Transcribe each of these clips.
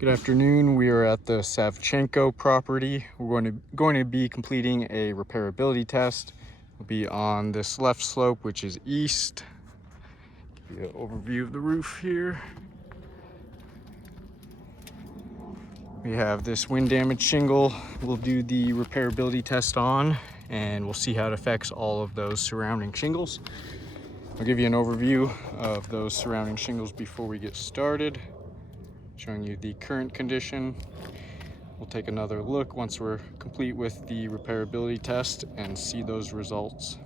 Good afternoon. We are at the Savchenko property. We're going to be completing a repairability test. We'll be on this left slope, which is east. Give you an overview of the roof here. We have this wind damage shingle we'll do the repairability test on, and we'll see how it affects all of those surrounding shingles. I'll give you an overview of those surrounding shingles before we get started, showing you the current condition. We'll take another look once we're complete with the repairability test and see those results.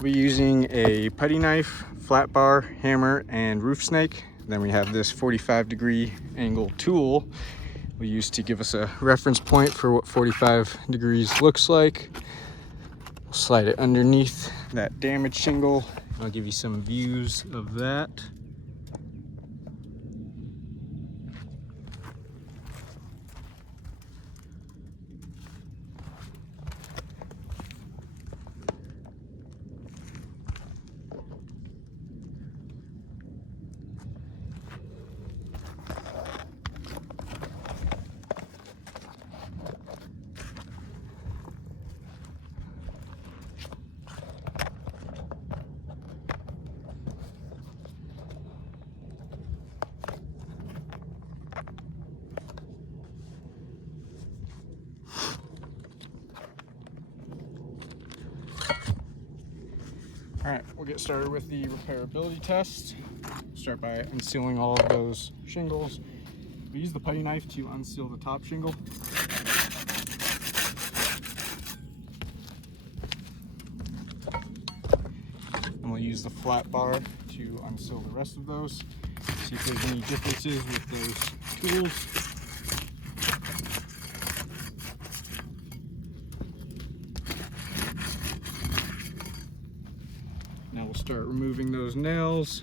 We're using a putty knife, flat bar, hammer, and roof snake. Then we have this 45-degree angle tool we use to give us a reference point for what 45 degrees looks like. We'll slide it underneath that damaged shingle. I'll give you some views of that. All right, we'll get started with the repairability test. Start by unsealing all of those shingles. We use the putty knife to unseal the top shingle. And we'll use the flat bar to unseal the rest of those. See if there's any differences with those tools. Now we'll start removing those nails.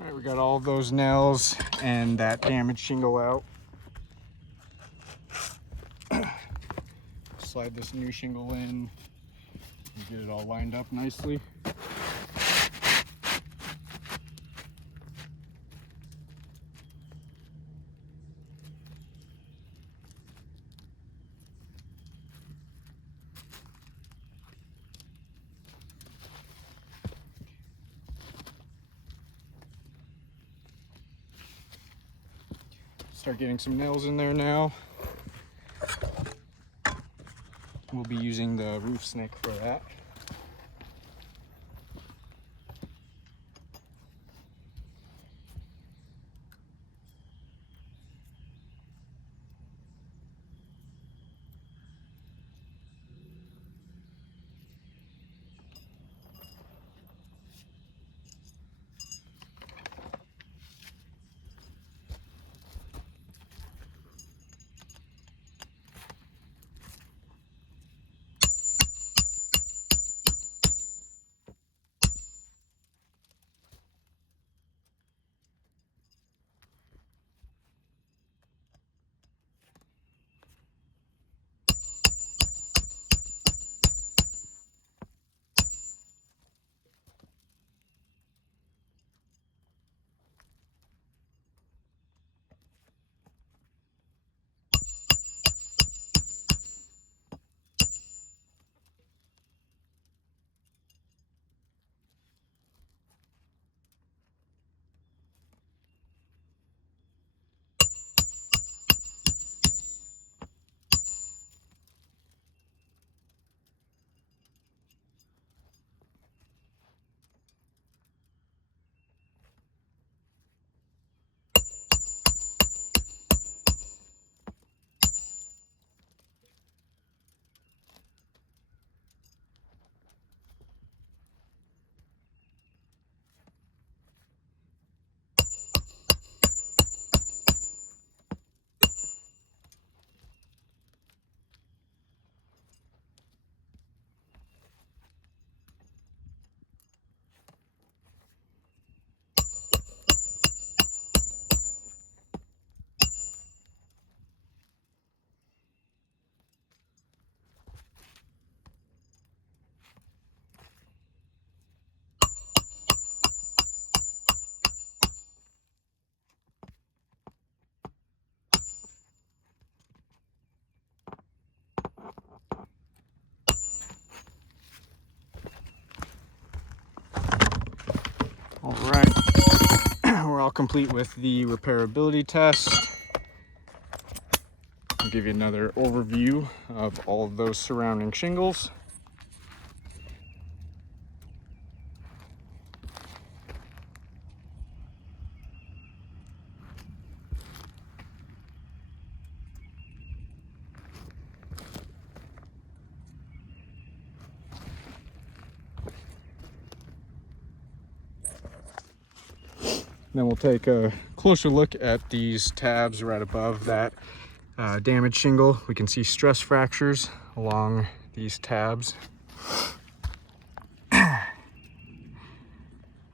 All right, we got all of those nails and that damaged shingle out. Slide this new shingle in and get it all lined up nicely. Start getting some nails in there now. We'll be using the roof snake for that. we're all complete with the repairability test. I'll give you another overview of all of those surrounding shingles. Then we'll take a closer look at these tabs right above that damaged shingle. We can see stress fractures along these tabs. What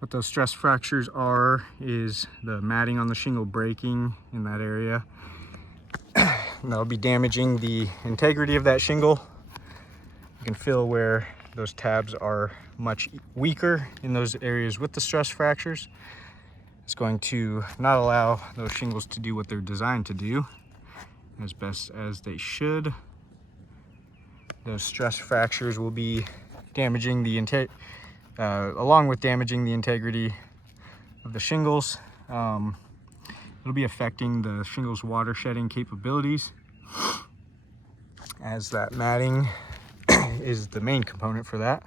those stress fractures are is the matting on the shingle breaking in that area. And that'll be damaging the integrity of that shingle. You can feel where those tabs are much weaker in those areas with the stress fractures. It's going to not allow those shingles to do what they're designed to do as best as they should. Those stress fractures will be damaging the along with damaging the integrity of the shingles. It'll be affecting the shingles water shedding capabilities, as that matting is the main component for that.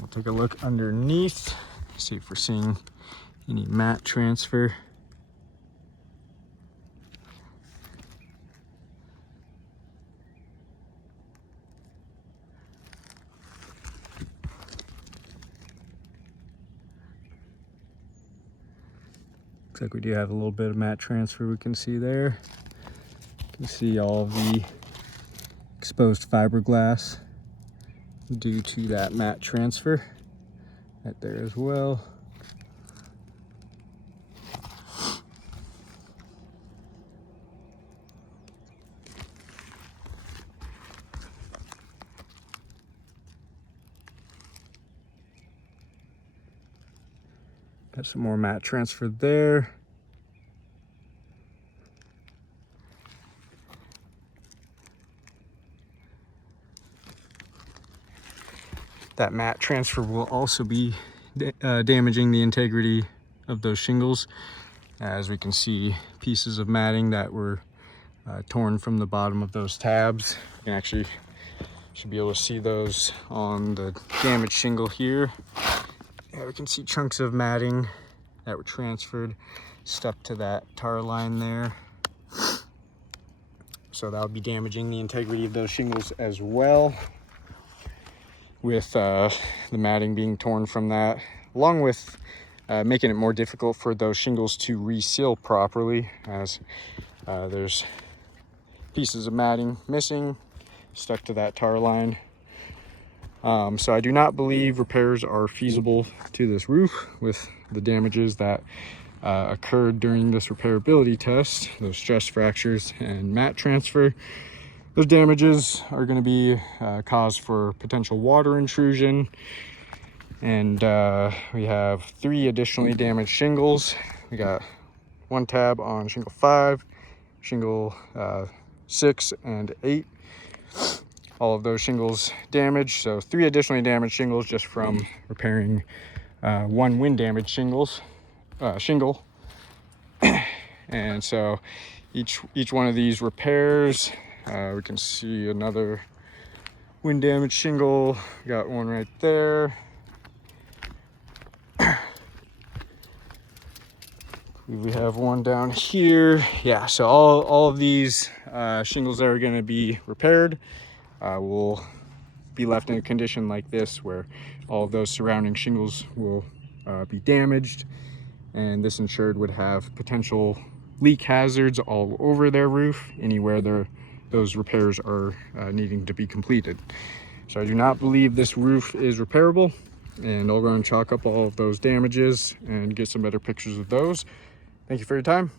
We'll take a look underneath, see if we're seeing any mat transfer. Looks like we do have a little bit of mat transfer we can see there. You can see all of the exposed fiberglass due to that mat transfer right there as well. Got some more mat transfer there. That mat transfer will also be damaging the integrity of those shingles, as we can see pieces of matting that were torn from the bottom of those tabs. You can actually should be able to see those on the damaged shingle here. Yeah, we can see chunks of matting that were transferred, stuck to that tar line there. So that'll be damaging the integrity of those shingles as well, with the matting being torn from that, along with making it more difficult for those shingles to reseal properly, as there's pieces of matting missing, stuck to that tar line. So I do not believe repairs are feasible to this roof with the damages that occurred during this repairability test, those stress fractures and mat transfer. Those damages are going to be cause for potential water intrusion. And we have 3 additionally damaged shingles. We got 1 tab on shingle 5, shingle 6 and 8. All of those shingles damaged. So 3 additionally damaged shingles just from repairing 1 wind damaged shingle. And so each one of these repairs, we can see another wind damaged shingle. Got one right there. We have one down here. Yeah, so all of these shingles that are going to be repaired will be left in a condition like this, where all of those surrounding shingles will be damaged, and this insured would have potential leak hazards all over their roof, anywhere those repairs are needing to be completed. So I do not believe this roof is repairable, and I'll go and chalk up all of those damages and get some better pictures of those. Thank you for your time.